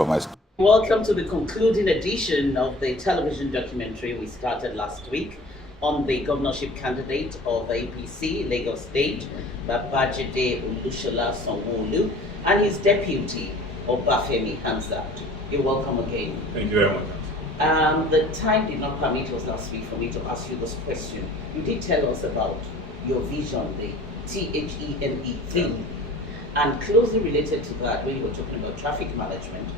for my Welcome to the concluding edition of the television documentary we started last week on the governorship candidate of APC, Lagos State, Babajide Sanwo-Olu, and his deputy, Obafemi Hamzat. You're welcome again. Thank you very much. The time did not permit us last week for me to ask you this question. You did tell us about your vision, the THEME theme, and closely related to that, when you were talking about traffic management,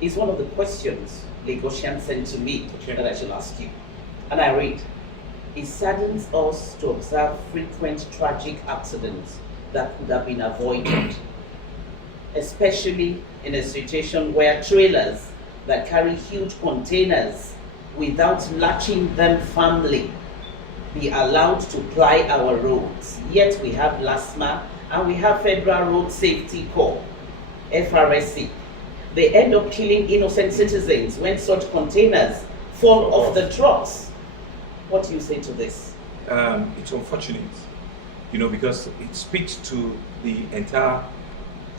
is one of the questions Lagosians sent to me that I should ask you. And I read, it saddens us to observe frequent tragic accidents that could have been avoided, especially in a situation where trailers that carry huge containers without latching them firmly be allowed to ply our roads. Yet we have LASMA and we have Federal Road Safety Corps, FRSC. They end up killing innocent citizens when such containers fall off the trucks. What do you say to this? It's unfortunate, because it speaks to the entire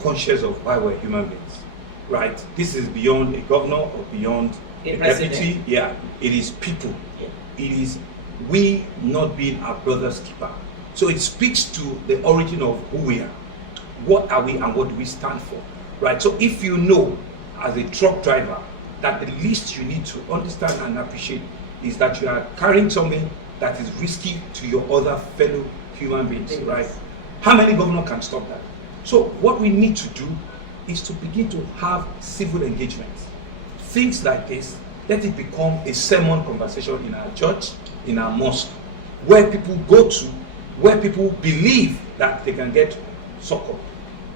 conscience of why we're human beings, right? This is beyond a governor or beyond a deputy. Yeah, it is people. Yeah. It is we not being our brother's keeper. So it speaks to the origin of who we are. What are we and what do we stand for? Right, so if you know as a truck driver that the least you need to understand and appreciate is that you are carrying something that is risky to your other fellow human beings, right? How many governors can stop that? So what we need to do is to begin to have civil engagement. Things like this, let it become a sermon conversation in our church, in our mosque, where people go to, where people believe that they can get succor.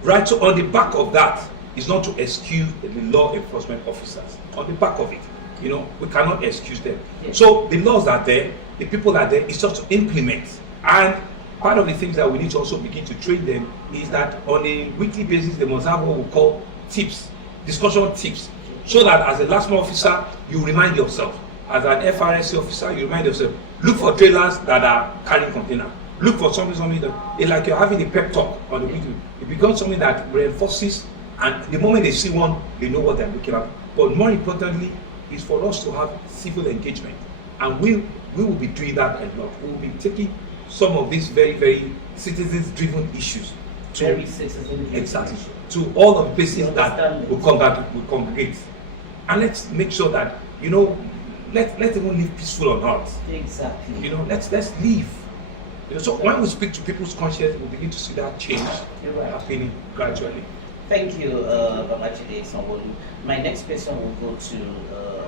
Right, so on the back of that is not to excuse the law enforcement officers. On the back of it, we cannot excuse them. Yes. So the laws are there, the people are there, it's just to implement. And part of the things that we need to also begin to train them is that on a weekly basis, they must have what we call tips, discussion tips, so that as a last officer, you remind yourself. As an FRSC officer, you remind yourself, look for trailers that are carrying container. Look for something that it's like you're having a pep talk on the video. It becomes something that reinforces, and the moment they see one, they know what they're looking at. But more importantly, is for us to have civil engagement. And we will be doing that a lot. We will be taking some of these very, very citizens-driven issues exactly to all of the places that will congregate. And let's make sure that, let everyone live peaceful on earth. Exactly. Let's live. So when we speak to people's conscience, we begin to see that change happening gradually. Thank you, Babajide Sanwo-Olu. My next question will go to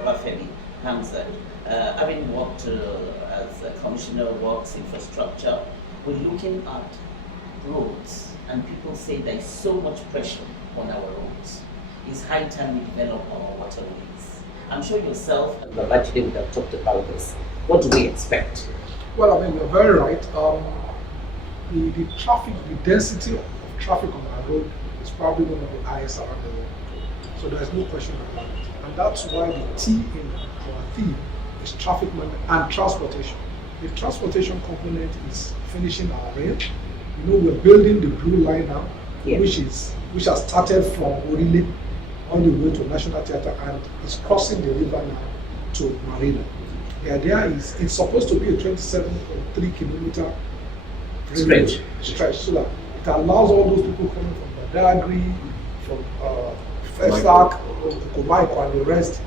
Obafemi Hamzat. Having worked as a Commissioner of Works Infrastructure, we're looking at roads, and people say there's so much pressure on our roads. It's high time we develop our waterways. I'm sure yourself and Babajide would have talked about this. What do we expect? Well, you're very right. The traffic, the density of traffic on our road is probably one of the highest around the world. So there's no question about it. And that's why the T in our theme is traffic management and transportation. The transportation component is finishing our rail. We're building the blue line now, which has started from Orile all the way to National Theatre and is crossing the river now to Marina. The idea is it's supposed to be a 27.3 kilometer stretch so that it allows all those people coming from Badagry, from Festac, Komaiko and the rest,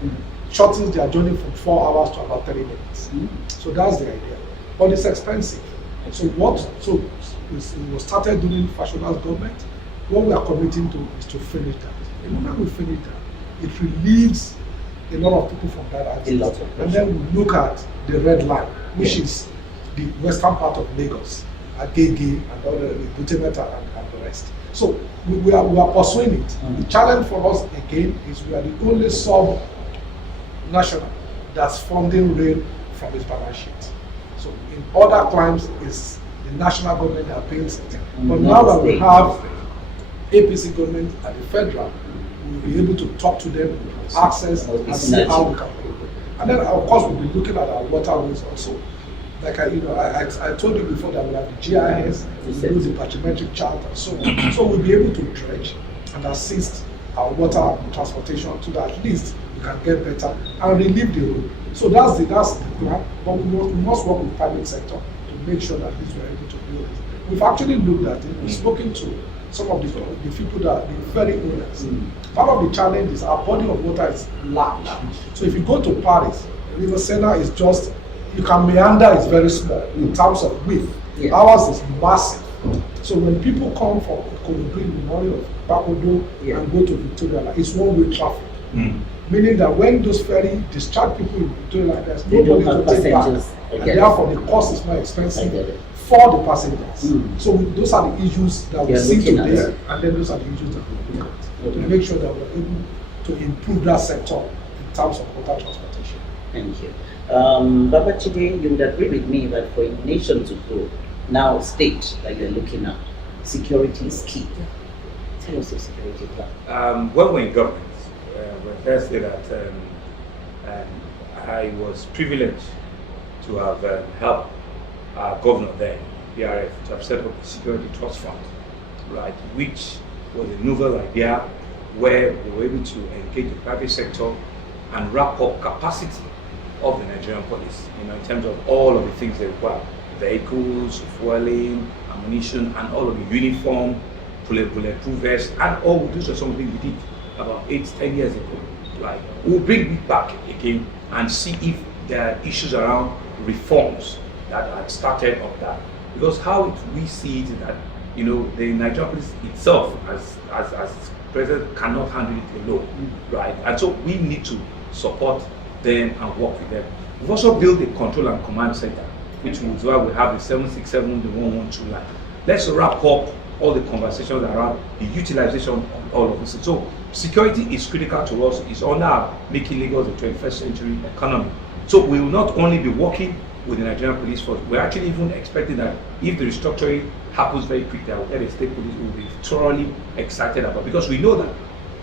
shortens their journey from 4 hours to about 30 minutes. So that's the idea. But it's expensive. So we started doing Fashion's government. What we are committing to is to finish that. The moment we finish that, it relieves a lot of people from that accident. And then we look at the red line, which is the western part of Lagos, Agege and all the Butemeta and the rest. So we are pursuing it. The challenge for us again is we are the only sub-national that's funding rail from its balance sheet. So in other climes, it's the national government that pays it. But now that we have APC government at the federal, we'll be able to talk to them, access, and see how we can pay. And then, of course, we'll be looking at our waterways also. Like I told you before that we have the GIS, we use the bathymetric chart and so on. So we'll be able to dredge and assist water transportation so that at least you can get better and relieve the road. So that's the plan. But we must work with the private sector to make sure that these were able to build it. We've actually looked at it. We've spoken to some of the people that the ferry owners. Part of the challenge is our body of water is large. So if you go to Paris, the River Sena is just, you can meander, is very small in terms of width. Yeah. Ours is massive. So when people come from Kolobri, Memorial, Bakodo, and go to Victoria, it's one-way traffic. Meaning that when those ferry discharge people in Victoria, there's nobody to take back. And therefore the cost is more expensive for the passengers. So those are the issues that we see today, and then those are the issues that we look at to make sure that we're able to improve that sector in terms of water transportation. Thank you. Babajide, you would agree with me that for a nation to grow, now state that you're looking at, security is key. Tell us the security plan. When we're in government, we first say that I was privileged to have helped our governor then, PRF, to have set up a security trust fund, right, which was a novel idea where we were able to engage the private sector and wrap up capacity of the Nigerian police, in terms of all of the things they require: vehicles, fueling, ammunition, and all of the uniform, bulletproof vests, and all these are something we did about 8-10 years ago. Right, we'll bring it back again and see if there are issues around reforms that had started on that. Because how we see it is that the Nigerian police itself, as president, cannot handle it alone, right? And so we need to support them and work with them. We've also built a control and command center, which is why we have the 767, the 112 line. Let's wrap up all the conversations around the utilization of all of this. So security is critical to us. It's on our making Lagos the 21st century economy. So we will not only be working with the Nigerian police force, we're actually even expecting that if the restructuring happens very quickly, our state police will be thoroughly excited about, because we know that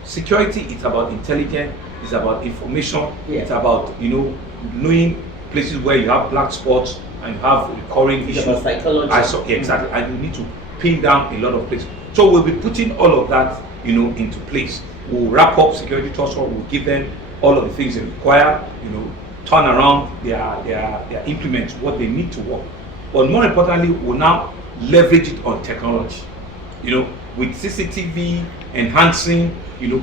security is about intelligence, it's about information, it's about knowing places where you have black spots and you have recurring issues. About psychology. Exactly, and you need to pin down a lot of places. So we'll be putting all of that into place. We'll wrap up security trust fund, we'll give them all of the things they require, turn around their implements, what they need to work. But more importantly, we'll now leverage it on technology. With CCTV enhancing,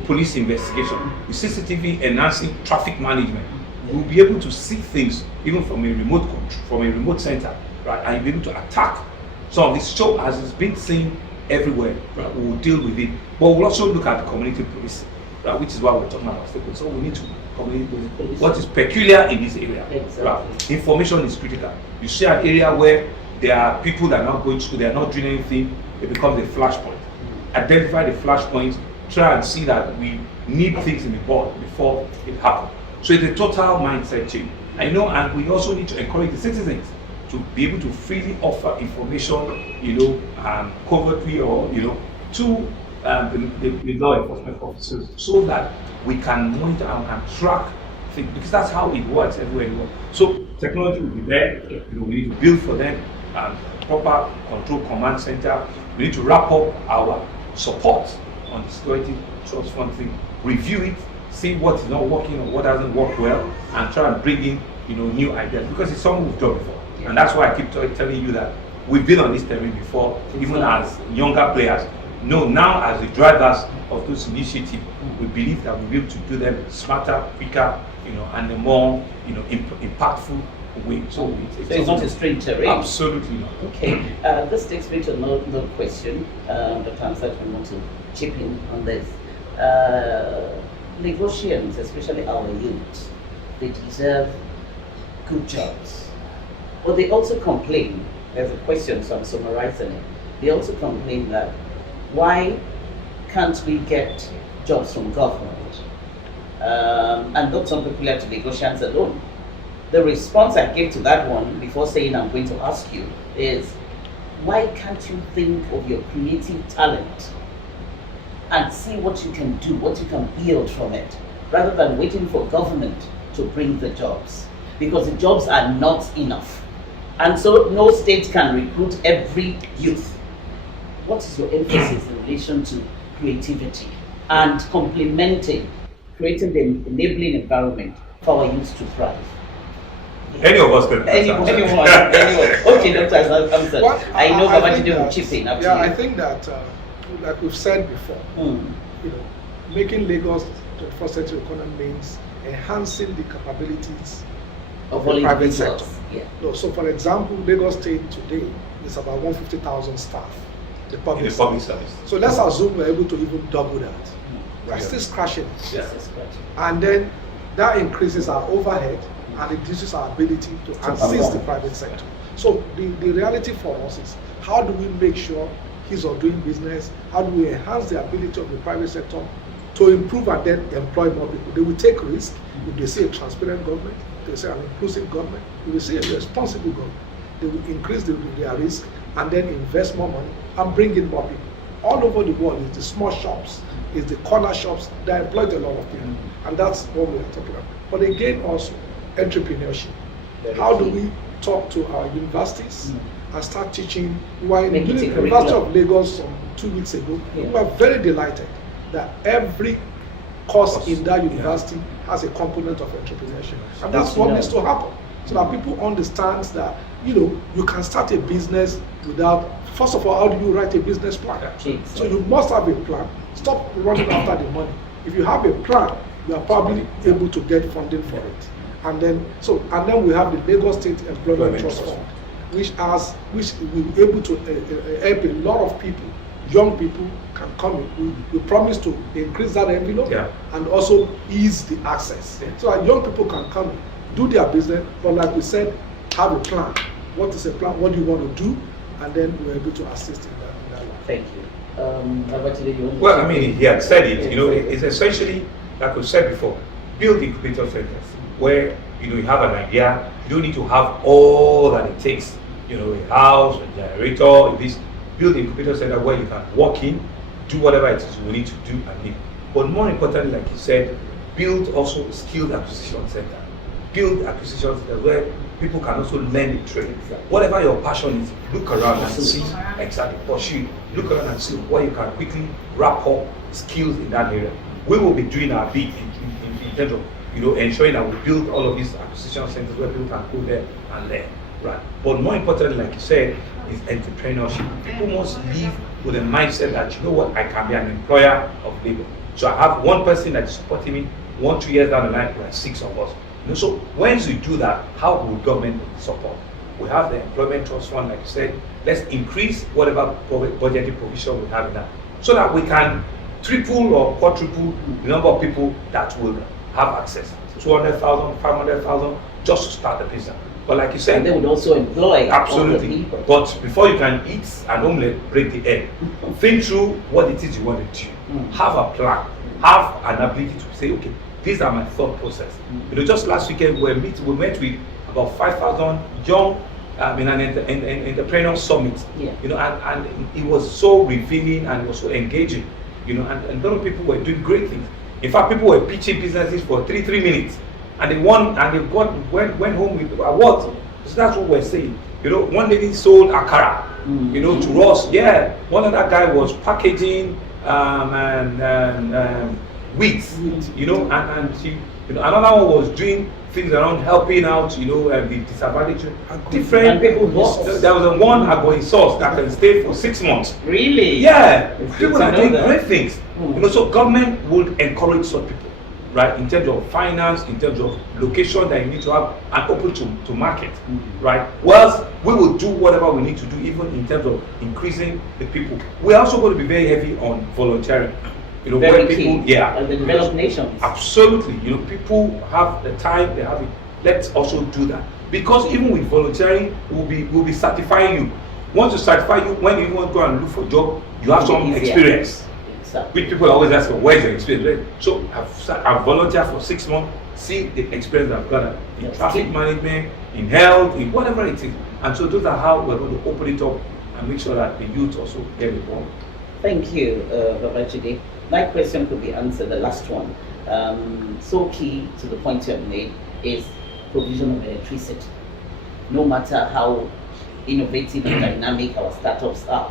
police investigation, with CCTV enhancing traffic management, we'll be able to see things even from a remote center, right? And you'll be able to attack some of this. So as it's been seen everywhere, right, we'll deal with it. But we'll also look at community policing, right, which is why we're talking about stakeholders. So we need to community policing. What is peculiar in this area? Exactly. Right? Information is critical. You see an area where there are people that are not going to school, they are not doing anything, it becomes a flashpoint. Identify the flashpoints, try and see that we need things in the board before it happens. So it's a total mindset change. And we also need to encourage the citizens to be able to freely offer information, covertly or, to the law enforcement officers, so that we can monitor and track things, because that's how it works everywhere in the world. So technology will be there, we need to build for them proper control command center. We need to wrap up our support on the security trust fund thing, review it, see what is not working or what doesn't work well, and try and bring in new ideas, because it's something we've done before. And that's why I keep telling you that we've been on this terrain before, even as younger players. No, now as the drivers of those initiatives, we believe that we'll be able to do them smarter, quicker, and a more impactful way. So it's not a straight terrain. Absolutely not. Okay, this takes me to another question. Dr. Hamzat, we want to chip in on this. Lagosians, especially our youth, they deserve good jobs. But they also complain, there's a question, so I'm summarizing it. They also complain that why can't we get jobs from government? And not something peculiar to Lagosians alone. The response I gave to that one before saying I'm going to ask you is, why can't you think of your creative talent and see what you can do, what you can build from it, rather than waiting for government to bring the jobs? Because the jobs are not enough. And so no state can recruit every youth. What is your emphasis in relation to creativity? and complementing, creating the enabling environment for our youth to thrive? Any of us can Anyone. Okay, Dr. Hamzat. I know Babajide will chip in. Yeah, I think that, like we've said before, making Lagos 21st century economy means enhancing the capabilities of the private sector. Yeah. So, for example, Lagos State today is about 150,000 staff. The public service. So let's assume we're able to even double that. We're still scratching it. Yes. And then that increases our overhead and reduces our ability to assist the private sector. So the reality for us is, how do we make sure he's or doing business? How do we enhance the ability of the private sector to improve and then employ more people? They will take risk if they see a transparent government, they see an inclusive government, if they see a responsible government. They will increase their risk and then invest more money and bring in more people. All over the world, it's the small shops, it's the corner shops that employ a lot of people. And that's what we are talking about. But again, also, entrepreneurship. How do we talk to our universities and start teaching? We were in the University of Lagos 2 weeks ago. We were very delighted that every course in that university has a component of entrepreneurship. And that's what needs to happen. So that people understand that, you can start a business without, first of all, how do you write a business plan? So you must have a plan. Stop running after the money. If you have a plan, you are probably able to get funding for it. And then we have the Lagos State Employment Trust Fund, which will be able to help a lot of people. Young people can come in. We promise to increase that envelope and also ease the access. So that young people can come in, do their business, but like we said, have a plan. What is a plan? What do you want to do? And then we're able to assist in that line. Thank you. Well, I mean, he had said it. It's essentially, like we said before, build incubator centers where you have an idea. You don't need to have all that it takes. A house, a generator. This build incubator center where you can walk in, do whatever it is you need to do, and live. But more importantly, like you said, build also skilled acquisition center. Build acquisition center where people can also learn the trade. Whatever your passion is, look around and see exactly. Pursue. Look around and see where you can quickly wrap up skills in that area. We will be doing our bit in terms of ensuring that we build all of these acquisition centers where people can go there and learn. Right. But more importantly, like you said, is entrepreneurship. People must live with a mindset that I can be an employer of labor. So I have one person that is supporting me. 1-2 years down the line, we have 6 of us. So once we do that, how will government support? We have the employment trust fund, like you said. Let's increase whatever budgeting provision we have in that, so that we can triple or quadruple the number of people that will have access. 200,000, 500,000, just to start the business. But like you said, and they would also employ absolutely. But before you can eat an omelette, break the egg. Think through what it is you want to do. Have a plan. Have an ability to say, okay, these are my thought process. Just last weekend we met with about 5,000 young in an entrepreneurial summit. And it was so revealing and it was so engaging. And a lot of people were doing great things. In fact, people were pitching businesses for 3 minutes, and they won, and they went home with awards. So that's what we're saying. One lady sold akara, to us. Yeah, one other guy was packaging wheat, and she, another one was doing things around helping out, the disadvantaged. Different people. There was one agro source that can stay for 6 months. Really? Yeah, people are doing great things. So government would encourage such people, right? In terms of finance, in terms of location that you need to have, and open to market, right? Whilst we will do whatever we need to do, even in terms of increasing the people. We're also going to be very heavy on volunteering. Very key. The developed nations. Absolutely. People have the time, they have it. Let's also do that. Because even with volunteering, we'll be certifying you. Once we certify you, when you want to go and look for a job, you have some experience. Exactly. Which people always ask, where's your experience? So I've volunteered for 6 months, see the experience I've got in traffic management, in health, in whatever it is. And so those are how we're going to open it up and make sure that the youth also get involved. Thank you, Babajide. My question could be answered, the last one. So key to the point you have made is provision of electricity. No matter how innovative and dynamic our startups are,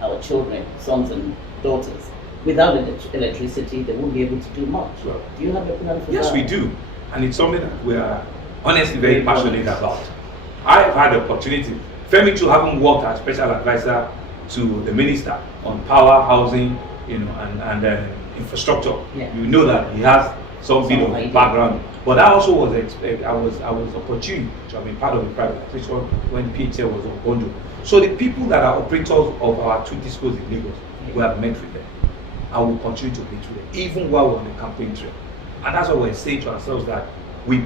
our children, sons and daughters, without electricity, they won't be able to do much. Well, Do you have a plan for yes, that? we do. And it's something that we are honestly very passionate about. I've had the opportunity. Femi too, having worked as special advisor to the minister on power, housing, and infrastructure. Yeah. You know that he has some bit of idea. background. But I also was I was opportune to have been part of the privatization when PHL was on Bondo. So the people that are operators of our two discos in Lagos, we have met with them. I will continue to meet with them, even while we're on the campaign trail. And that's why we're saying to ourselves that we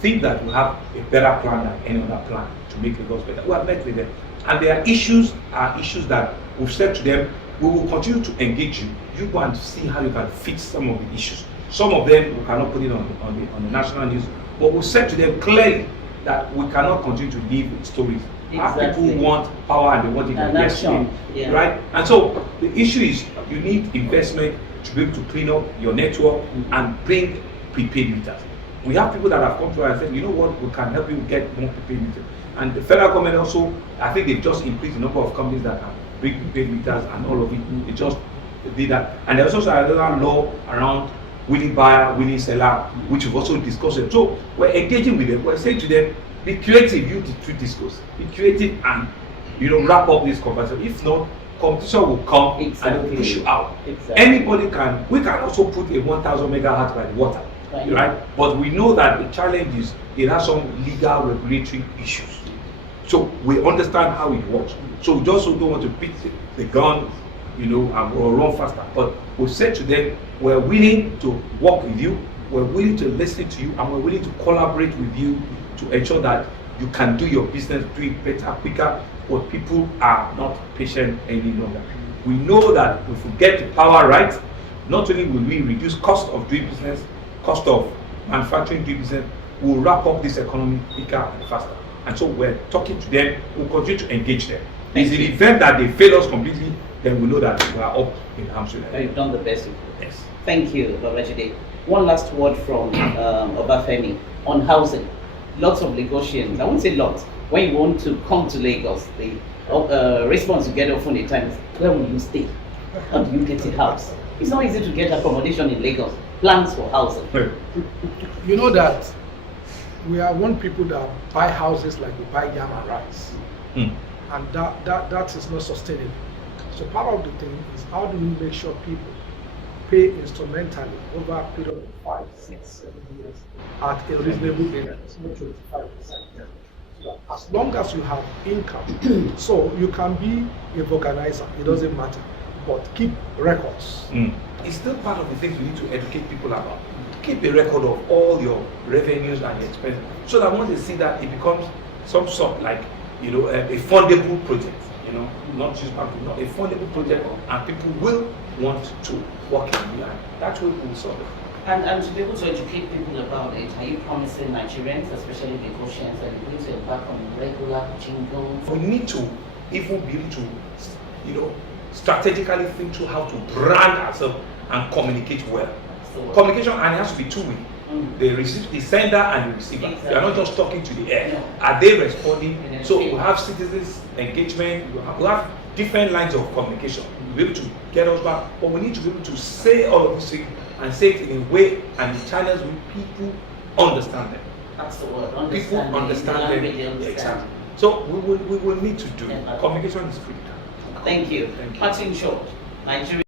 think that we have a better plan than any other plan to make Lagos better. We have met with them. And their issues are issues that we've said to them, we will continue to engage you. You go and see how you can fix some of the issues. Some of them we cannot put it on the national news, but we said to them clearly that we cannot continue to live with stories. Our people want power and they want it yesterday, right? And so the issue is you need investment to be able to clean up your network and bring prepaid meters. We have people that have come to us and said, you know what, we can help you get more prepaid meters. And the federal government also, I think they've just increased the number of companies that can bring prepaid meters and all of it. They just did that. And there's also another law around willing buyer, willing seller, which we've also discussed. So we're engaging with them. We're saying to them, be creative, you treat discourse. Be creative and wrap up this conversation. If not, competition will come and it will push you out. Anybody can. We can also put a 1,000 megahertz by the water, right? But we know that the challenge is it has some legal regulatory issues. So we understand how it works. So we just don't want to beat the gun, and run faster. But we said to them, we're willing to work with you, we're willing to listen to you, and we're willing to collaborate with you to ensure that you can do your business, do it better, quicker, but people are not patient any longer. We know that if we get the power right, not only will we reduce cost of doing business, cost of manufacturing doing business, we'll wrap up this economy quicker and faster. And so we're talking to them, we'll continue to engage them. It's the event that they fail us completely, then we know that we are up in arms with them. You've done the best you could. Yes. Thank you, Babajide. One last word from Obafemi on housing. Lots of Lagosians, I won't say lots, when you want to come to Lagos, the response you get often at times, where will you stay? How do you get a house? It's not easy to get accommodation in Lagos. Plans for housing. You know that we are one people that buy houses like we buy yam and rice. And that is not sustainable. So part of the thing is how do we make sure people pay instrumentally over a period of 5, 6, 7 years at a reasonable interest, not 25%. So as long as you have income, so you can be a organizer, it doesn't matter, but keep records. It's still part of the things we need to educate people about. Keep a record of all your revenues and your expenses, so that once they see that, it becomes some sort like a fundable project. Not just not a fundable project, and people will want to work in it. That's what we will solve it. And to be able to educate people about it, are you promising Nigerians, especially Lagosians, that you're going to embark on regular jingles? We need to even be able to, strategically think through how to brand ourselves and communicate well. Communication, and it has to be two-way. The sender and the receiver. Exactly. You are not just talking to the air. No. Are they responding? So we have citizens engagement. We have different lines of communication. To be able to get us back, but we need to be able to say all of these things and say it in a way and in channels where people understand them. That's the word. People understand them. Exactly. So we will need to do. Communication is critical. Thank you. Thank you. Martin Short, Nigeria.